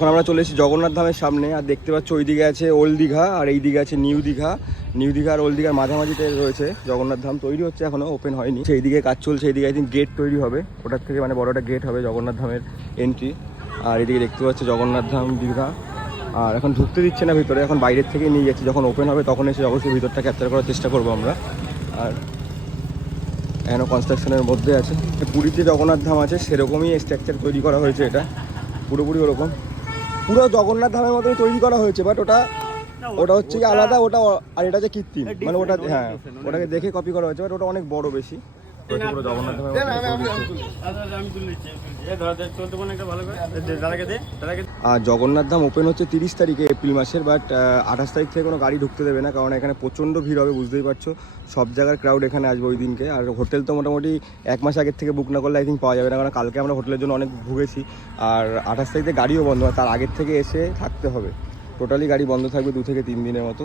এখন আমরা চলে এসেছি জগন্নাথ ধামের সামনে, আর দেখতে পাচ্ছ ওইদিকে আছে ওল্ড দীঘা আর এই দিকে আছে নিউ দীঘা। নিউ দীঘা আর ওল্ড দীঘার মাঝামাঝিতে রয়েছে জগন্নাথ ধাম, তৈরি হচ্ছে, এখনও ওপেন হয়নি। সেই দিকে কাজ চলছে, এইদিকে আই থিঙ্ক গেট তৈরি হবে, ওটার থেকে মানে বড় একটা গেট হবে জগন্নাথ ধামের এন্ট্রি। আর এদিকে দেখতে পাচ্ছ জগন্নাথ ধাম দীঘা, আর এখন ঢুকতে দিচ্ছে না ভিতরে, এখন বাইরের থেকে নিয়ে যাচ্ছি, যখন ওপেন হবে তখন এসে অবশ্যই ভিতরটা ক্যাপচার করার চেষ্টা করবো আমরা। আর এখনও কনস্ট্রাকশনের মধ্যে আছে। পুরীতে জগন্নাথ ধাম আছে সেরকমই স্ট্রাকচার তৈরি করা হয়েছে, এটা পুরোপুরি ওরকম, পুরো জগন্নাথ ধামের মতোই তৈরি করা হয়েছে, বাট ওটা হচ্ছে কি আলাদা, ওটা আর এটা হচ্ছে কৃত্রিম, মানে ওটা হ্যাঁ ওটাকে দেখে কপি করা হয়েছে, বাট ওটা অনেক বড় বেশি। পুরো জগন্নাথ ধামের আর জগন্নাথ ধাম ওপেন হচ্ছে 30 তারিখে এপ্রিল মাসের, বাট 28 তারিখ থেকে কোনো গাড়ি ঢুকতে দেবে না, কারণ এখানে প্রচণ্ড ভিড় হবে, বুঝতেই পারছো, সব জায়গার ক্রাউড এখানে আসবে ওই দিনকে। আর হোটেল তো মোটামুটি 1 মাস আগের থেকে বুক না করলে আই থিঙ্ক পাওয়া যাবে না, কারণ কালকে আমরা হোটেলের জন্য অনেক ভুগেছি। আর 28 তারিখে গাড়িও বন্ধ হয়, তার আগের থেকে এসে থাকতে হবে, টোটালি গাড়ি বন্ধ থাকবে 2 থেকে 3 দিনের মতো।